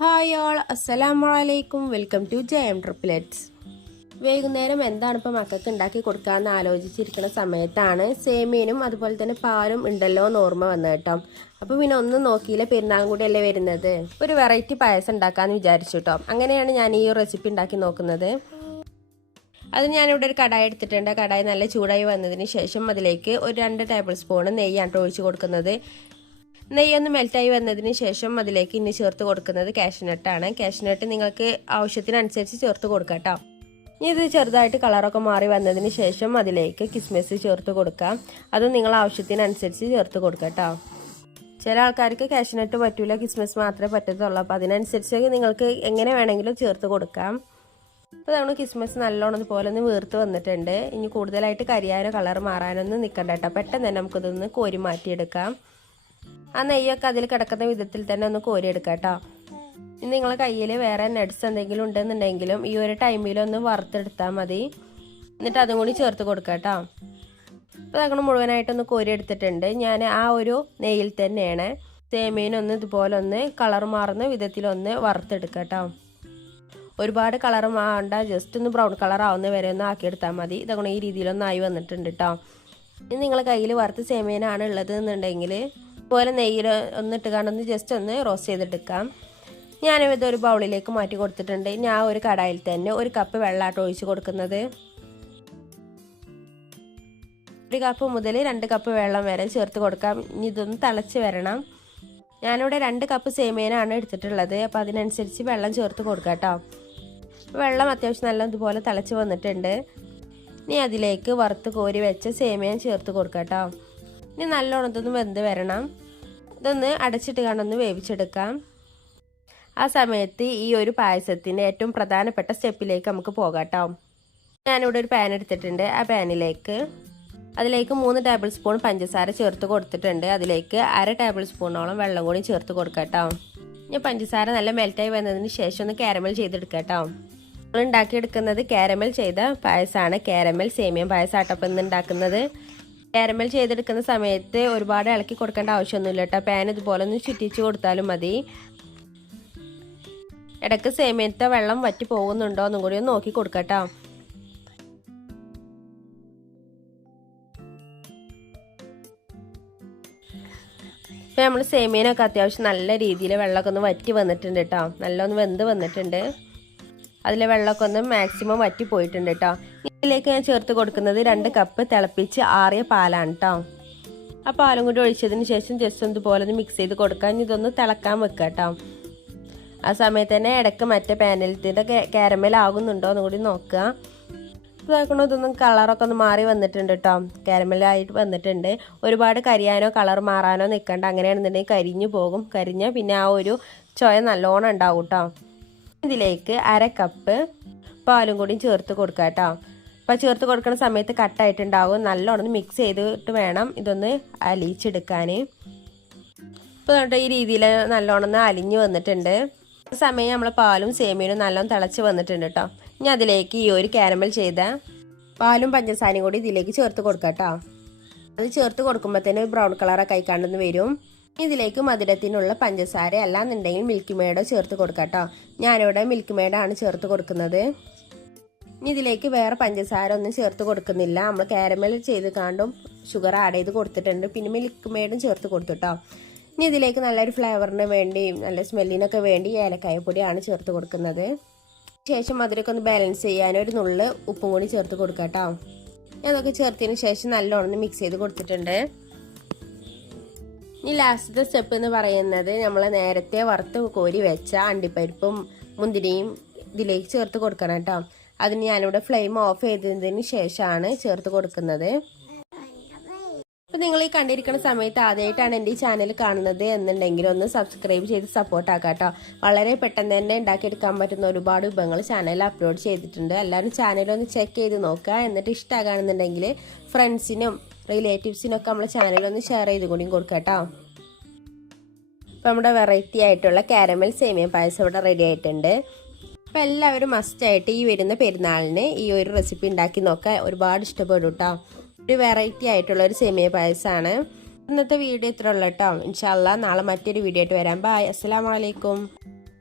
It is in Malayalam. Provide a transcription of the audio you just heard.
ഹായ് ഓൾ, അസ്സലാമലൈക്കും. വെൽക്കം ടു ജയം ട്രിപ്ലെറ്റ്സ്. വൈകുന്നേരം എന്താണ് ഇപ്പോൾ മക്കൾക്ക് ഉണ്ടാക്കി കൊടുക്കാമെന്ന് ആലോചിച്ചിരിക്കുന്ന സമയത്താണ് സേമിയനും അതുപോലെ തന്നെ പാലും ഉണ്ടല്ലോ എന്ന് ഓർമ്മ വന്നത് കേട്ടോ. അപ്പോൾ പിന്നെ ഒന്നും നോക്കിയില്ല, പെരുന്നാളും കൂടി അല്ലേ വരുന്നത്, ഒരു വെറൈറ്റി പായസം ഉണ്ടാക്കാമെന്ന് വിചാരിച്ചു കേട്ടോ. അങ്ങനെയാണ് ഞാൻ ഈ റെസിപ്പി ഉണ്ടാക്കി നോക്കുന്നത്. അത് ഞാനിവിടെ ഒരു കടായി എടുത്തിട്ടുണ്ട്. കടായി നല്ല ചൂടായി വന്നതിന് ശേഷം അതിലേക്ക് ഒരു 2 ടേബിൾ സ്പൂൺ നെയ്യാണ് ഒഴിച്ച് കൊടുക്കുന്നത്. നെയ്യൊന്ന് മെൽറ്റായി വന്നതിന് ശേഷം അതിലേക്ക് ഇനി ചേർത്ത് കൊടുക്കുന്നത് കാഷ്നട്ടാണ്. കാഷ്നട്ട് നിങ്ങൾക്ക് ആവശ്യത്തിനനുസരിച്ച് ചേർത്ത് കൊടുക്കാം കേട്ടോ. ഇനി ഇത് ചെറുതായിട്ട് കളറൊക്കെ മാറി വന്നതിന് ശേഷം അതിലേക്ക് കിസ്മിസ് ചേർത്ത് കൊടുക്കാം. അത് നിങ്ങൾ ആവശ്യത്തിനനുസരിച്ച് ചേർത്ത് കൊടുക്കാം കേട്ടോ. ചില ആൾക്കാർക്ക് കാഷ്നട്ട് പറ്റൂല, കിസ്മിസ് മാത്രമേ പറ്റത്തുള്ളൂ. അപ്പോൾ അതിനനുസരിച്ച് നിങ്ങൾക്ക് എങ്ങനെ വേണമെങ്കിലും ചേർത്ത് കൊടുക്കാം. അപ്പോൾ നമ്മൾ കിസ്മിസ് നല്ലോണം ഇതുപോലെ ഒന്ന് വീർത്ത് വന്നിട്ടുണ്ട്. ഇനി കൂടുതലായിട്ട് കരിയാനോ കളർ മാറാനൊന്നും നിൽക്കണ്ട കേട്ടോ. പെട്ടെന്ന് തന്നെ നമുക്കിതൊന്ന് കോരി മാറ്റിയെടുക്കാം. ആ നെയ്യൊക്കെ അതിൽ കിടക്കുന്ന വിധത്തിൽ തന്നെ ഒന്ന് കോരിയെടുക്കാം കേട്ടോ. ഇനി നിങ്ങളെ കയ്യിൽ വേറെ നട്ട്സ് എന്തെങ്കിലും ഉണ്ടെന്നുണ്ടെങ്കിലും ഈ ഒരു ടൈമിലൊന്ന് വറുത്തെടുത്താൽ മതി. എന്നിട്ട് അതും കൂടി ചേർത്ത് കൊടുക്കാം കേട്ടോ. അപ്പോൾ നമ്മൾ മുഴുവനായിട്ടൊന്ന് കോരിയെടുത്തിട്ടുണ്ട്. ഞാൻ ആ ഒരു നെയ്യിൽ തന്നെയാണ് സേമിയനൊന്ന് ഇതുപോലെ ഒന്ന് കളർ മാറുന്ന വിധത്തിലൊന്ന് വറുത്തെടുക്കാം കേട്ടോ. ഒരുപാട് കളർ മാറണ്ട, ജസ്റ്റ് ഒന്ന് ബ്രൗൺ കളർ ആവുന്ന വരെ ഒന്ന് ആക്കിയെടുത്താൽ മതി. ഇതങ്ങനെ ഈ രീതിയിലൊന്നായി വന്നിട്ടുണ്ട് കേട്ടോ. ഇനി നിങ്ങളെ കയ്യിൽ വറുത്ത സേമിയനാണ് ഉള്ളത് എന്നുണ്ടെങ്കിൽ ഇതുപോലെ നെയ്യിൽ ഒന്നിട്ട് കാണുന്ന ജസ്റ്റ് ഒന്ന് റോസ്റ്റ് ചെയ്തെടുക്കാം. ഞാനിതൊരു ബൗളിലേക്ക് മാറ്റി കൊടുത്തിട്ടുണ്ട്. ഞാൻ ഒരു കടായിൽ തന്നെ 1 കപ്പ് വെള്ളമായിട്ട് ഒഴിച്ച് കൊടുക്കുന്നത്. 1 കപ്പ് മുതൽ 2 കപ്പ് വെള്ളം വരെ ചേർത്ത് കൊടുക്കാം. ഇനി ഇതൊന്ന് തിളച്ച് വരണം. ഞാനിവിടെ 2 കപ്പ് സേമിയനാണ് എടുത്തിട്ടുള്ളത്. അപ്പോൾ അതിനനുസരിച്ച് വെള്ളം ചേർത്ത് കൊടുക്കാം കേട്ടോ. വെള്ളം അത്യാവശ്യം നല്ല ഇതുപോലെ തിളച്ച് വന്നിട്ടുണ്ട്. ഇനി അതിലേക്ക് വറുത്ത് കോരി വെച്ച സേമിയ ചേർത്ത് കൊടുക്കാം കേട്ടോ. ഇനി നല്ലോണം ഇതൊന്ന് വെന്ത് വരണം. ഇതൊന്ന് അടച്ചിട്ട് കാണൊന്ന് വേവിച്ചെടുക്കാം. ആ സമയത്ത് ഈ ഒരു പായസത്തിൻ്റെ ഏറ്റവും പ്രധാനപ്പെട്ട സ്റ്റെപ്പിലേക്ക് നമുക്ക് പോകാം കേട്ടോ. ഞാനിവിടെ ഒരു പാൻ എടുത്തിട്ടുണ്ട്. ആ പാനിലേക്ക് അതിലേക്ക് 3 ടേബിൾ സ്പൂൺ പഞ്ചസാര ചേർത്ത് കൊടുത്തിട്ടുണ്ട്. അതിലേക്ക് 1/2 ടേബിൾ സ്പൂണോളം വെള്ളം കൂടി ചേർത്ത് കൊടുക്കാം കേട്ടോ. ഇനി പഞ്ചസാര നല്ല മെൽറ്റായി വന്നതിന് ശേഷം ഒന്ന് കാരമൽ ചെയ്തെടുക്കാം കേട്ടോ. നമ്മൾ ഉണ്ടാക്കിയെടുക്കുന്നത് കാരമൽ ചെയ്ത പായസമാണ്. കാരമൽ സേമിയ പായസം ആട്ടപ്പം ഇന്ന് ഉണ്ടാക്കുന്നത്. കാരമൽ ചെയ്തെടുക്കുന്ന സമയത്ത് ഒരുപാട് ഇളക്കി കൊടുക്കേണ്ട ആവശ്യമൊന്നുമില്ല കേട്ടോ. പാൻ ഇതുപോലെ ഒന്ന് ചുറ്റിച്ച് കൊടുത്താലും മതി. ഇടയ്ക്ക് സേമിയത്തെ വെള്ളം വറ്റി പോകുന്നുണ്ടോ എന്നും കൂടി ഒന്ന് നോക്കി കൊടുക്കാം കേട്ടോ. ഇപ്പം നമ്മൾ സേമിയനൊക്കെ അത്യാവശ്യം നല്ല രീതിയിൽ വെള്ളമൊക്കെ ഒന്ന് വറ്റി വന്നിട്ടുണ്ട് കേട്ടോ. നല്ലൊന്ന് വെന്ത് വന്നിട്ടുണ്ട്. അതിലെ വെള്ളമൊക്കെ ഒന്ന് മാക്സിമം വറ്റി പോയിട്ടുണ്ട് കേട്ടോ. ഇതിലേക്ക് ഞാൻ ചേർത്ത് കൊടുക്കുന്നത് 2 കപ്പ് തിളപ്പിച്ച് ആറിയ പാലാണ് കേട്ടോ. ആ പാലും കൂടി ഒഴിച്ചതിന് ശേഷം ജസ്റ്റ് ഒന്ന് ഇതുപോലെ ഒന്ന് മിക്സ് ചെയ്ത് കൊടുക്കാം. ഇതൊന്ന് തിളക്കാൻ വെക്കുക കേട്ടോ. ആ സമയത്ത് തന്നെ ഇടയ്ക്ക് മറ്റേ പാനലത്തിൻ്റെ കാരമൽ ആകുന്നുണ്ടോ എന്ന് കൂടി നോക്കുക. ഇതാക്കണോ ഇതൊന്നും കളറൊക്കെ ഒന്ന് മാറി വന്നിട്ടുണ്ട് കേട്ടോ. കാരമലായിട്ട് വന്നിട്ടുണ്ട്. ഒരുപാട് കരിയാനോ കളർ മാറാനോ നിൽക്കണ്ട. അങ്ങനെയാണെന്നുണ്ടെങ്കിൽ കരിഞ്ഞു പോകും. കരിഞ്ഞാൽ പിന്നെ ആ ഒരു ചൊയ നല്ലോണം ഉണ്ടാവും കേട്ടോ. ഇതിലേക്ക് 1/2 കപ്പ് പാലും കൂടി ചേർത്ത് കൊടുക്കുക കേട്ടോ. അപ്പോൾ ചേർത്ത് കൊടുക്കുന്ന സമയത്ത് കട്ടായിട്ടുണ്ടാവും. നല്ലോണം മിക്സ് ചെയ്തിട്ട് വേണം ഇതൊന്ന് അലിയിച്ചെടുക്കാൻ. ഇപ്പോൾ ഈ രീതിയിൽ നല്ലോണം അലിഞ്ഞ് വന്നിട്ടുണ്ട്. ആ സമയം നമ്മൾ പാലും സേമിയനും നല്ലോണം തിളച്ച് വന്നിട്ടുണ്ട് കേട്ടോ. ഇനി അതിലേക്ക് ഈ ഒരു കാരമൽ ചെയ്ത പാലും പഞ്ചസാരയും കൂടി ഇതിലേക്ക് ചേർത്ത് കൊടുക്കാം കേട്ടോ. അത് ചേർത്ത് കൊടുക്കുമ്പോഴത്തേന് ബ്രൗൺ കളറൊക്കെ ആയിക്കാണ്ടെന്ന് വരും. ഇതിലേക്ക് മധുരത്തിനുള്ള പഞ്ചസാര അല്ലാന്നുണ്ടെങ്കിൽ മിൽക്ക് മെയ്ഡോ ചേർത്ത് കൊടുക്കാം കേട്ടോ. ഞാനിവിടെ മിൽക്ക് മെയ്ഡാണ് ചേർത്ത് കൊടുക്കുന്നത്. ഇനി ഇതിലേക്ക് വേറെ പഞ്ചസാര ഒന്നും ചേർത്ത് കൊടുക്കുന്നില്ല. നമ്മൾ കാരമൽ ചെയ്ത് കാണ്ടും ഷുഗർ ആഡ് ചെയ്ത് കൊടുത്തിട്ടുണ്ട്. പിന്നെ മിൽക്ക് മെയ്ഡും ചേർത്ത് കൊടുത്തു കേട്ടോ. ഇനി ഇതിലേക്ക് നല്ലൊരു ഫ്ലേവറിന് വേണ്ടി നല്ല സ്മെല്ലിനൊക്കെ വേണ്ടി ഏലക്കായ പൊടിയാണ് ചേർത്ത് കൊടുക്കുന്നത്. ശേഷം മധുരമൊക്കെ ഒന്ന് ബാലൻസ് ചെയ്യാൻ ഒരു നുള്ള് ഉപ്പും കൂടി ചേർത്ത് കൊടുക്കാം കേട്ടോ. അതൊക്കെ ചേർത്തതിന് ശേഷം നല്ലോണം മിക്സ് ചെയ്ത് കൊടുത്തിട്ടുണ്ട്. ഇനി ലാസ്റ്റത്തെ സ്റ്റെപ്പ് എന്ന് പറയുന്നത് നമ്മൾ നേരത്തെ വറുത്ത് കോരി വെച്ച അണ്ടിപ്പരിപ്പും മുന്തിരിയും ഇതിലേക്ക് ചേർത്ത് കൊടുക്കണം കേട്ടോ. അതിന് ഞാനിവിടെ ഫ്ലെയിം ഓഫ് ചെയ്തതിന് ശേഷമാണ് ചേർത്ത് കൊടുക്കുന്നത്. അപ്പോൾ നിങ്ങൾ ഈ കണ്ടിരിക്കുന്ന സമയത്ത് ആദ്യമായിട്ടാണ് എൻ്റെ ഈ ചാനൽ കാണുന്നത് എന്നുണ്ടെങ്കിൽ ഒന്ന് സബ്സ്ക്രൈബ് ചെയ്ത് സപ്പോർട്ട് ആക്കാം കേട്ടോ. വളരെ പെട്ടെന്ന് തന്നെ ഉണ്ടാക്കിയെടുക്കാൻ പറ്റുന്ന ഒരുപാട് വിഭവങ്ങൾ ചാനലിൽ അപ്ലോഡ് ചെയ്തിട്ടുണ്ട്. എല്ലാവരും ചാനലൊന്ന് ചെക്ക് ചെയ്ത് നോക്കുക. എന്നിട്ട് ഇഷ്ടമാകുകയാണെന്നുണ്ടെങ്കിൽ ഫ്രണ്ട്സിനും റിലേറ്റീവ്സിനൊക്കെ നമ്മളെ ചാനലൊന്ന് ഷെയർ ചെയ്ത് കൂടിയും കൊടുക്കാം കേട്ടോ. അപ്പോൾ നമ്മുടെ വെറൈറ്റി ആയിട്ടുള്ള കാരമൽ സേമിയ പായസം ഇവിടെ റെഡി ആയിട്ടുണ്ട്. അപ്പോൾ എല്ലാവരും മസ്റ്റായിട്ട് ഈ വരുന്ന പെരുന്നാളിന് ഈ ഒരു റെസിപ്പി ഉണ്ടാക്കി നോക്കാൻ ഒരുപാട് ഇഷ്ടപ്പെടും കേട്ടോ. ഒരു വെറൈറ്റി ആയിട്ടുള്ള ഒരു സേമിയ പായസമാണ്. ഇന്നത്തെ വീഡിയോ ഇത്ര ഉള്ളൂ കേട്ടോ. ഇൻഷാ അല്ലാഹ് നാളെ മറ്റൊരു വീഡിയോ ആയിട്ട് വരാം. ബൈ. അസ്സലാമു അലൈക്കും.